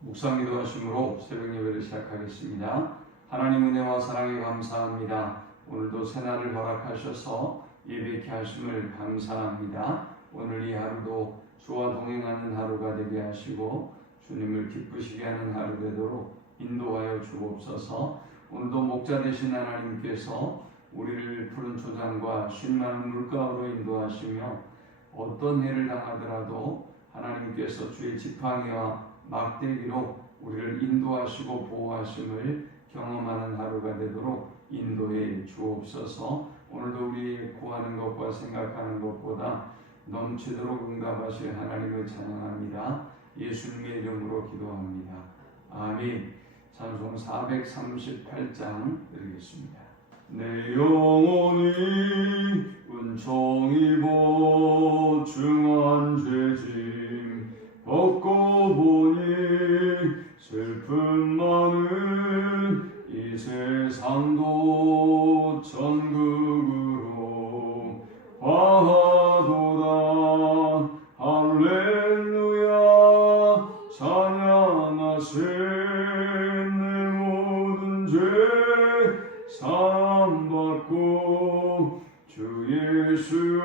묵상 기도하심으로 새벽 예배를 시작하겠습니다. 하나님 은혜와 사랑에 감사합니다. 오늘도 새날을 허락하셔서 예배케 하심을 감사합니다. 오늘 이 하루도 주와 동행하는 하루가 되게 하시고 주님을 기쁘시게 하는 하루 되도록 인도하여 주옵소서. 오늘도 목자 되신 하나님께서 우리를 푸른 초장과 쉴 만한 물가로 인도하시며 어떤 해를 당하더라도 하나님께서 주의 지팡이와 막대기로 우리를 인도하시고 보호하심을 경험하는 하루가 되도록 인도해 주옵소서. 오늘도 우리 구하는 것과 생각하는 것보다 넘치도록 응답하실 하나님을 찬양합니다. 예수님의 이름으로 기도합니다. 아멘. 찬송 438장 드리겠습니다. 내 영혼이 은총 입어 중한 죄짐 벗고 보니 슬픔 많은 이 세상도 천국으로 화하도다. 할렐루야 찬양하세. 내 모든 죄 사함받고 주 예수와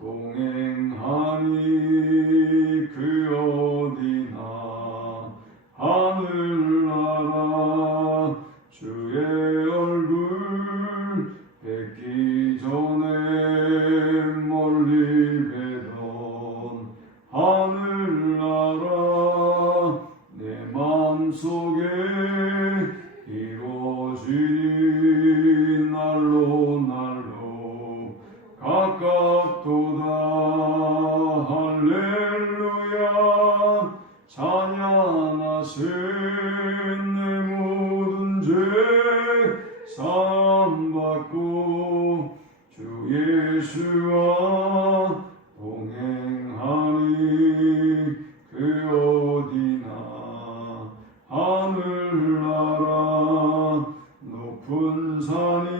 동행하니 그 어디나 하늘나라 주의 얼굴 뵙기 전에 멀리 뵈던 하늘나라 내 마음속에 이루어지니 날로 날로 가깝도다. 할렐루야 찬양하세. 내 모든 죄 사함받고 주 예수와 동행하니 그 어디나 하늘나라 높은 산이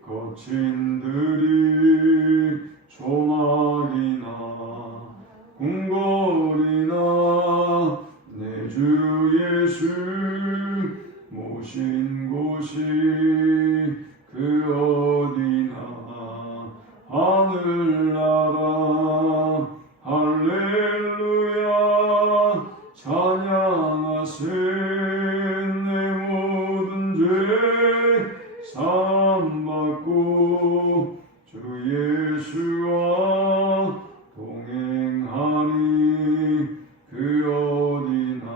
거친 들이 조막이나 궁궐이나 내 주 예수 모신 곳이 그 어디나 하늘나라. 할렐루야 찬양하세. 내 모든 죄 사함받고 주 예수와 동행하니 그 어디나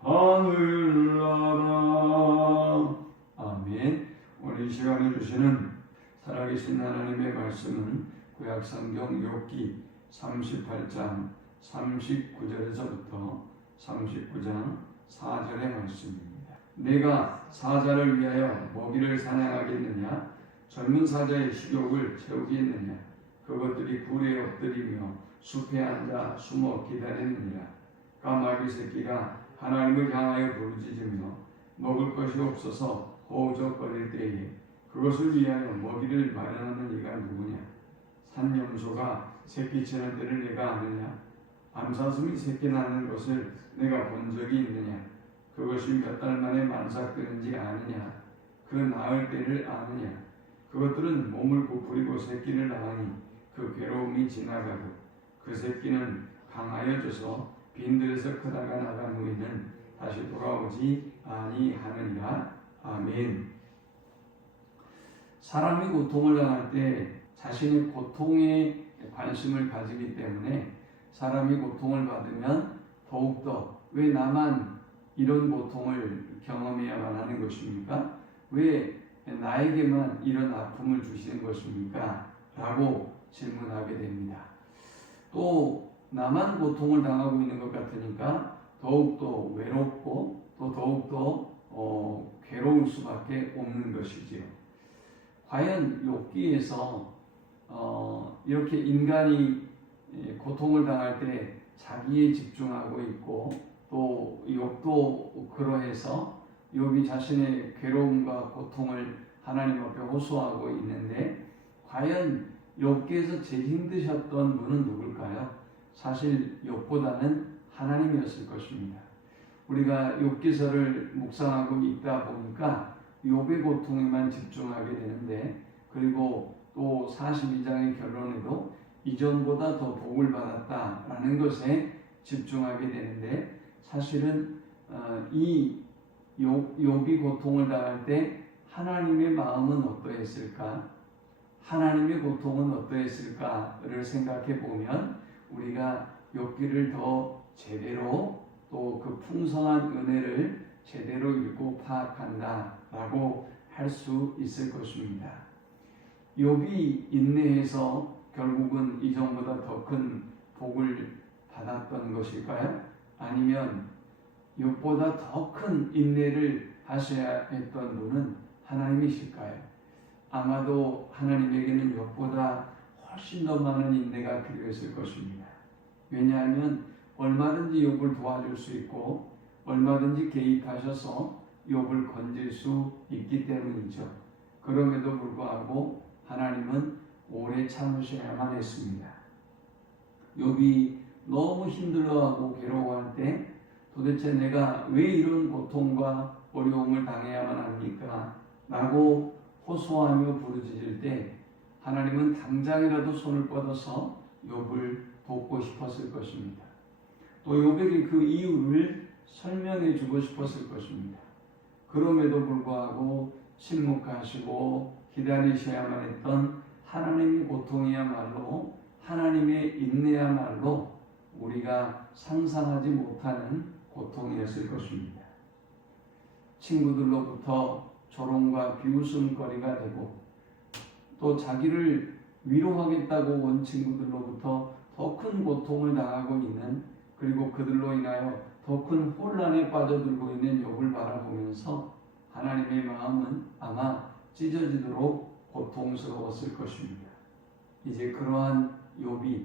하늘나라. 아멘. 오늘 이 시간에 주시는 살아계신 하나님의 말씀은 구약성경 욥기 38장 39절에서부터 39장 4절의 말씀입니다. 내가 사자를 위하여 먹이를 사냥하겠느냐? 젊은 사자의 식욕을 채우겠느냐? 그것들이 굴에 엎드리며 숲에 앉아 숨어 기다리느니라. 까마귀 새끼가 하나님을 향하여 부르짖으며 먹을 것이 없어서 허우적거릴 때에 그것을 위하여 먹이를 마련하는 이가 누구냐? 산염소가 새끼치는 때를 내가 아느냐? 암사슴이 새끼 낳는 것을 내가 본 적이 있느냐? 그것이 몇 달 만에 만삭되는지 아느냐? 그 낳을 때를 아느냐? 그것들은 몸을 부풀리고 새끼를 낳으니 그 괴로움이 지나가고 그 새끼는 강하여져서 빈들에서 크다가 나간 후에는 다시 돌아오지 아니하느니라. 아멘. 사람이 고통을 당할 때 자신의 고통에 관심을 가지기 때문에 사람이 고통을 받으면 더욱더 왜 나만 이런 고통을 경험해야만 하는 것입니까? 왜 나에게만 이런 아픔을 주시는 것입니까? 라고 질문하게 됩니다. 또 나만 고통을 당하고 있는 것 같으니까 더욱더 외롭고 또 더욱더 괴로울 수밖에 없는 것이지요. 과연 욥기에서 이렇게 인간이 고통을 당할 때 자기에 집중하고 있고 또 욥도 그러해서 욥이 자신의 괴로움과 고통을 하나님 앞에 호소하고 있는데 과연 욥기에서 제일 힘드셨던 분은 누굴까요? 사실 욥보다는 하나님이었을 것입니다. 우리가 욥기서를 묵상하고 있다 보니까 욥의 고통에만 집중하게 되는데, 그리고 또 42장의 결론에도 이전보다 더 복을 받았다라는 것에 집중하게 되는데, 사실은 이 욥이 고통을 당할 때 하나님의 마음은 어떠했을까? 하나님의 고통은 어떠했을까를 생각해 보면 우리가 욥기를 더 제대로, 또 그 풍성한 은혜를 제대로 읽고 파악한다라고 할 수 있을 것입니다. 욥이 인내해서 결국은 이전보다 더 큰 복을 받았던 것일까요? 아니면 욥보다 더 큰 인내를 하셔야 했던 분은 하나님이실까요? 아마도 하나님에게는 욥보다 훨씬 더 많은 인내가 필요했을 것입니다. 왜냐하면 얼마든지 욥을 도와줄 수 있고 얼마든지 개입하셔서 욥을 건질 수 있기 때문이죠. 그럼에도 불구하고 하나님은 오래 참으셔야만 했습니다. 욥이 너무 힘들어하고 괴로워할 때 도대체 내가 왜 이런 고통과 어려움을 당해야만 합니까? 라고 호소하며 부르짖을 때 하나님은 당장이라도 손을 뻗어서 욥을 돕고 싶었을 것입니다. 또 욥에게 그 이유를 설명해 주고 싶었을 것입니다. 그럼에도 불구하고 침묵하시고 기다리셔야만 했던 하나님의 고통이야말로, 하나님의 인내야말로 우리가 상상하지 못하는 고통이었을 것입니다. 친구들로부터 조롱과 비웃음거리가 되고, 또 자기를 위로하겠다고 온 친구들로부터 더 큰 고통을 당하고 있는, 그리고 그들로 인하여 더 큰 혼란에 빠져들고 있는 욥을 바라보면서 하나님의 마음은 아마 찢어지도록 고통스러웠을 것입니다. 이제 그러한 욥이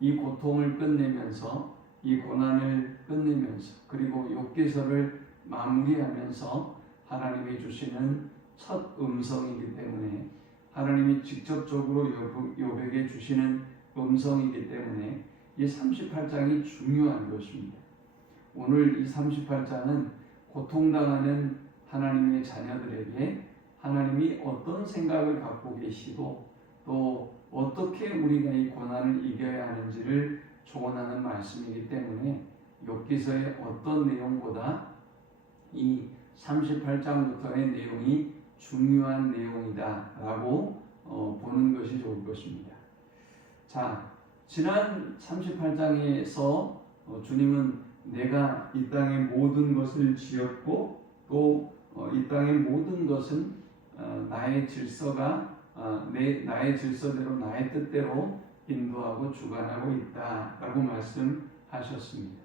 이 고통을 끝내면서, 이 고난을 끝내면서, 그리고 욥기서를 마무리하면서 하나님이 주시는 첫 음성이기 때문에, 하나님이 직접적으로 욥에게 주시는 음성이기 때문에 이 38장이 중요한 것입니다. 오늘 이 38장은 고통당하는 하나님의 자녀들에게 하나님이 어떤 생각을 갖고 계시고 또 어떻게 우리가 이 고난을 이겨야 하는지를 조언하는 말씀이기 때문에 욥기서의 어떤 내용보다 이 38장부터의 내용이 중요한 내용이다라고 보는 것이 좋을 것입니다. 자, 지난 38장에서 주님은 내가 이 땅의 모든 것을 지었고 또 이 땅의 모든 것은 나의 질서가 나의 질서대로, 나의 뜻대로 인도하고 주관하고 있다라고 말씀하셨습니다.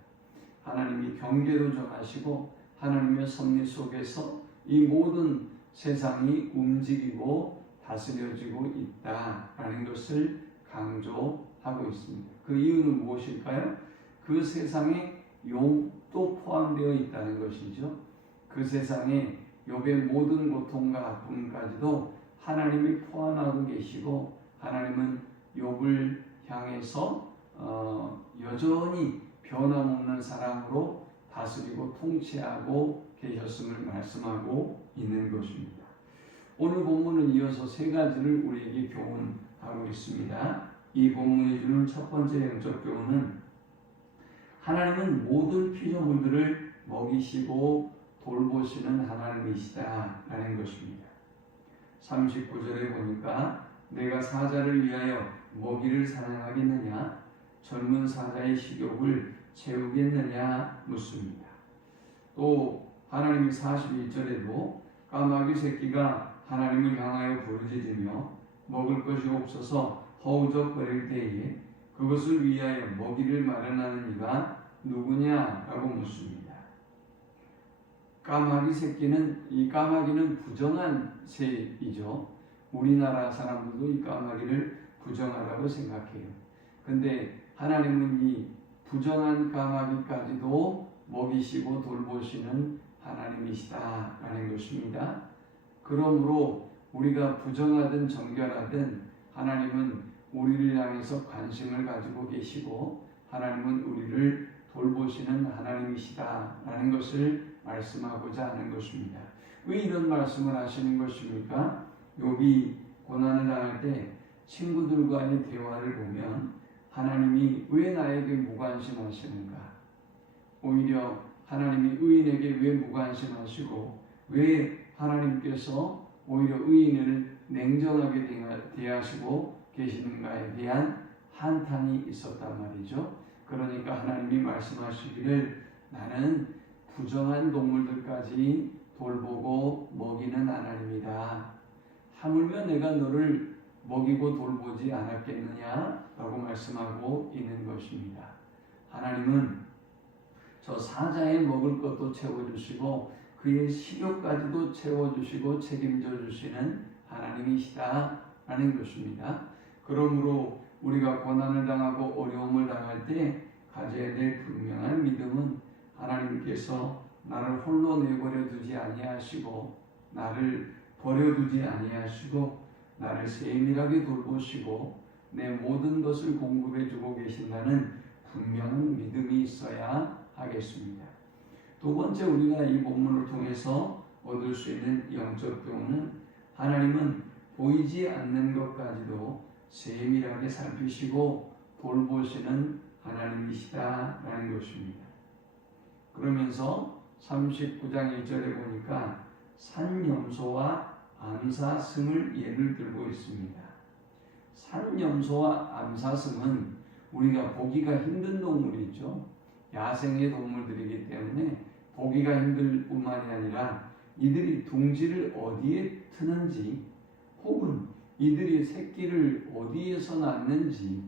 하나님이 경계도 정하시고 하나님의 섭리 속에서 이 모든 세상이 움직이고 다스려지고 있다라는 것을 강조하고 있습니다. 그 이유는 무엇일까요? 그 세상에 욥도 포함되어 있다는 것이죠. 그 세상에 욥의 모든 고통과 아픔까지도 하나님이 포함하고 계시고, 하나님은 욥을 향해서 여전히 변함없는 사랑으로 다스리고 통치하고 계셨음을 말씀하고 있는 것입니다. 오늘 본문은 이어서 세 가지를 우리에게 교훈하고 있습니다. 이 본문이 주는 첫 번째 영적 교훈은 하나님은 모든 피조물들을 먹이시고 돌보시는 하나님이시다라는 것입니다. 39절에 보니까 내가 사자를 위하여 먹이를 사냥하겠느냐, 젊은 사자의 식욕을 채우겠느냐 묻습니다. 또 하나님이 41절에도 까마귀 새끼가 하나님을 향하여 부르짖으며 먹을 것이 없어서 허우적거릴 때에 그것을 위하여 먹이를 마련하는 이가 누구냐라고 묻습니다. 까마귀 새끼는, 이 까마귀는 부정한 새이죠. 우리나라 사람들도 이 까마귀를 부정하다고 생각해요. 근데 하나님은 이 부정한 까마귀까지도 먹이시고 돌보시는 하나님이시다라는 것입니다. 그러므로 우리가 부정하든 정결하든 하나님은 우리를 향해서 관심을 가지고 계시고, 하나님은 우리를 돌보시는 하나님이시다라는 것을 말씀하고자 하는 것입니다. 왜 이런 말씀을 하시는 것입니까? 욥이 고난을 당할 때 친구들과의 대화를 보면 하나님이 왜 나에게 무관심하시는가? 오히려 하나님이 의인에게 왜 무관심하시고 왜 하나님께서 오히려 의인을 냉정하게 대하시고 계시는가에 대한 한탄이 있었단 말이죠. 그러니까 하나님이 말씀하시기를 나는 부정한 동물들까지 돌보고 먹이는 하나님이다. 하물며 내가 너를 먹이고 돌보지 않았겠느냐라고 말씀하고 있는 것입니다. 하나님은 저 사자의 먹을 것도 채워주시고 그의 식욕까지도 채워주시고 책임져 주시는 하나님이시다라는 것입니다. 그러므로 우리가 고난을 당하고 어려움을 당할 때 가져야 될 분명한 믿음은 하나님께서 나를 홀로 내버려 두지 아니하시고 나를 버려두지 아니하시고 나를 세밀하게 돌보시고 내 모든 것을 공급해 주고 계신다는 분명한 믿음이 있어야 하겠습니다. 두 번째 우리가 이 본문을 통해서 얻을 수 있는 영적 교훈은 하나님은 보이지 않는 것까지도 세밀하게 살피시고 돌보시는 하나님이시다라는 것입니다. 그러면서 39장 1절에 보니까 산염소와 암사슴을 예를 들고 있습니다. 산염소와 암사슴은 우리가 보기가 힘든 동물이죠. 야생의 동물들이기 때문에 보기가 힘들 뿐만이 아니라 이들이 둥지를 어디에 트는지 혹은 이들이 새끼를 어디에서 낳는지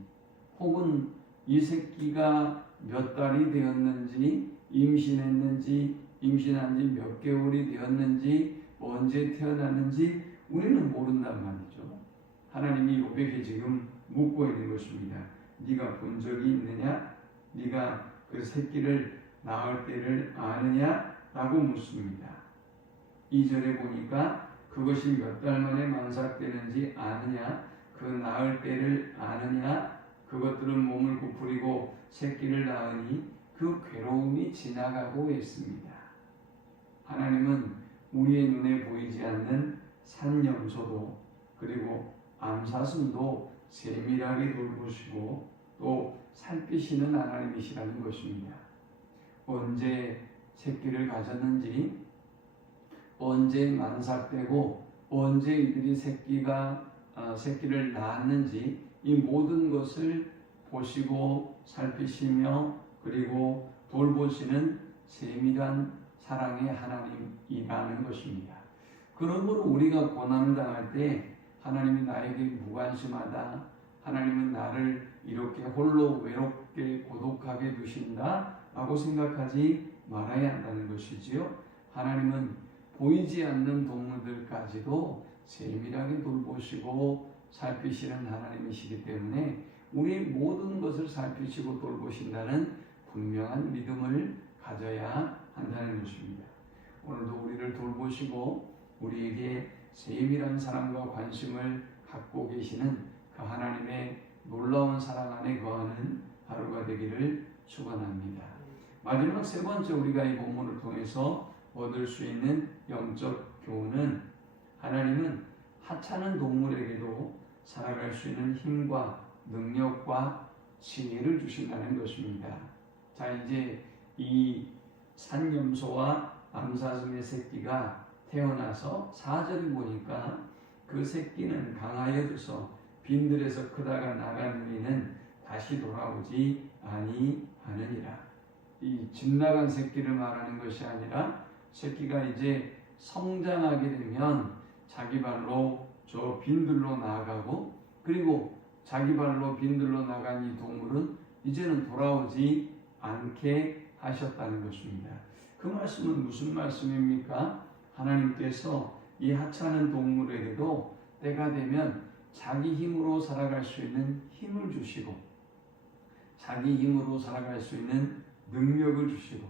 혹은 이 새끼가 몇 달이 되었는지 임신했는지 임신한 지 몇 개월이 되었는지 언제 태어났는지 우리는 모른단 말이죠. 하나님이 욥에게 지금 묻고 있는 것입니다. 네가 본 적이 있느냐? 네가 그 새끼를 낳을 때를 아느냐? 라고 묻습니다. 2절에 보니까 그것이 몇 달 만에 만삭되는지 아느냐? 그 낳을 때를 아느냐? 그것들은 몸을 부풀리고 새끼를 낳으니 그 괴로움이 지나가고 있습니다. 하나님은 우리의 눈에 보이지 않는 산염소도 그리고 암사슴도 세밀하게 돌보시고 또 살피시는 하나님이시라는 것입니다. 언제 새끼를 가졌는지 언제 만삭되고 언제 이들이 새끼를 낳았는지 이 모든 것을 보시고 살피시며 그리고 돌보시는 세밀한 사랑의 하나님이라는 것입니다. 그러므로 우리가 고난을 당할 때 하나님이 나에게 무관심하다, 하나님은 나를 이렇게 홀로 외롭게 고독하게 두신다 라고 생각하지 말아야 한다는 것이지요. 하나님은 보이지 않는 동물들까지도 세밀하게 돌보시고 살피시는 하나님이시기 때문에 우리의 모든 것을 살피시고 돌보신다는 분명한 믿음을 가져야 한다는 것입니다. 오늘도 우리를 돌보시고 우리에게 세밀한 사랑과 관심을 갖고 계시는 그 하나님의 놀라운 사랑 안에 거하는 하루가 되기를 축원합니다. 마지막 세 번째 우리가 이 본문을 통해서 얻을 수 있는 영적 교훈은 하나님은 하찮은 동물에게도 살아갈 수 있는 힘과 능력과 지혜를 주신다는 것입니다. 자, 이제 이 산염소와 암사슴의 새끼가 태어나서 4절을 보니까 그 새끼는 강하여져서 빈들에서 크다가 나간 후에는 다시 돌아오지 아니하느니라. 이 집 나간 새끼를 말하는 것이 아니라 새끼가 이제 성장하게 되면 자기 발로 저 빈들로 나아가고 그리고 자기 발로 빈들로 나간 이 동물은 이제는 돌아오지 않게 하셨다는 것입니다. 그 말씀은 무슨 말씀입니까? 하나님께서 이 하찮은 동물에게도 때가 되면 자기 힘으로 살아갈 수 있는 힘을 주시고 자기 힘으로 살아갈 수 있는 능력을 주시고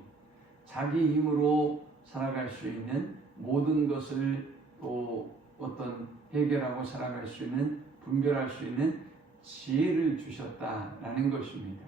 자기 힘으로 살아갈 수 있는 모든 것을 또 어떤 해결하고 살아갈 수 있는 분별할 수 있는 지혜를 주셨다라는 것입니다.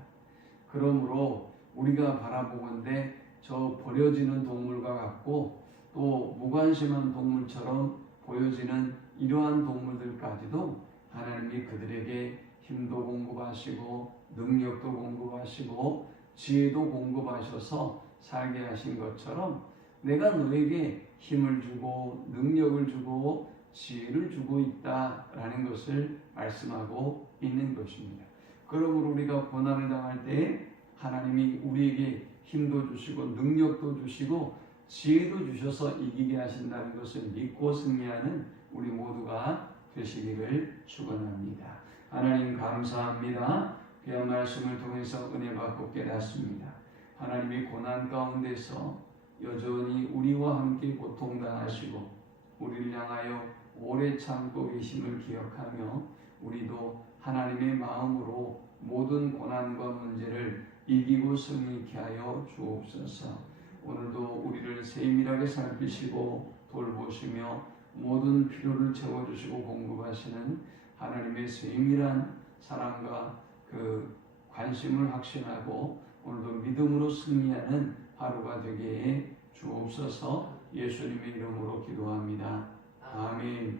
그러므로 우리가 바라보건대 저 버려지는 동물과 같고 또 무관심한 동물처럼 보여지는 이러한 동물들까지도 하나님이 그들에게 힘도 공급하시고 능력도 공급하시고 지혜도 공급하셔서 살게 하신 것처럼 내가 너에게 힘을 주고 능력을 주고 지혜를 주고 있다라는 것을 말씀하고 있는 것입니다. 그러므로 우리가 고난을 당할 때 하나님이 우리에게 힘도 주시고 능력도 주시고 지혜도 주셔서 이기게 하신다는 것을 믿고 승리하는 우리 모두가 되시기를 축원합니다. 하나님 감사합니다. 귀한 말씀을 통해서 은혜 받고 깨닫습니다. 하나님이 고난 가운데서 여전히 우리와 함께 고통당하시고 우리를 향하여 오래 참고 계심을 기억하며 우리도 하나님의 마음으로 모든 고난과 문제를 이기고 승리케 하여 주옵소서. 오늘도 우리를 세밀하게 살피시고 돌보시며 모든 필요를 채워주시고 공급하시는 하나님의 세밀한 사랑과 그 관심을 확신하고 오늘도 믿음으로 승리하는 하루가 되게 해 주옵소서. 예수님의 이름으로 기도합니다. 아멘.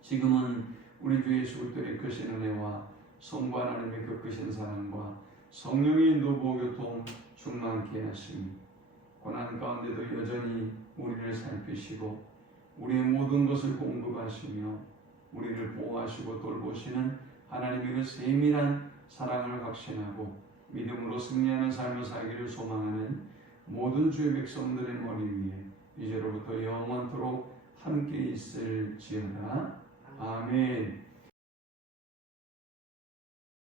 지금은 우리 주 예수 그리스도의 크신 은혜와 성부 하나님의 그 크신 사랑과 성령의 인도 보교통 충만케 하시니 고난 가운데도 여전히 우리를 살피시고 우리의 모든 것을 공급하시며 우리를 보호하시고 돌보시는 하나님의 그 세밀한 사랑을 확신하고 믿음으로 승리하는 삶을 살기를 소망하는 모든 주의 백성들의 머리 위에 이제로부터 영원토록 함께 있을지어다. 아멘.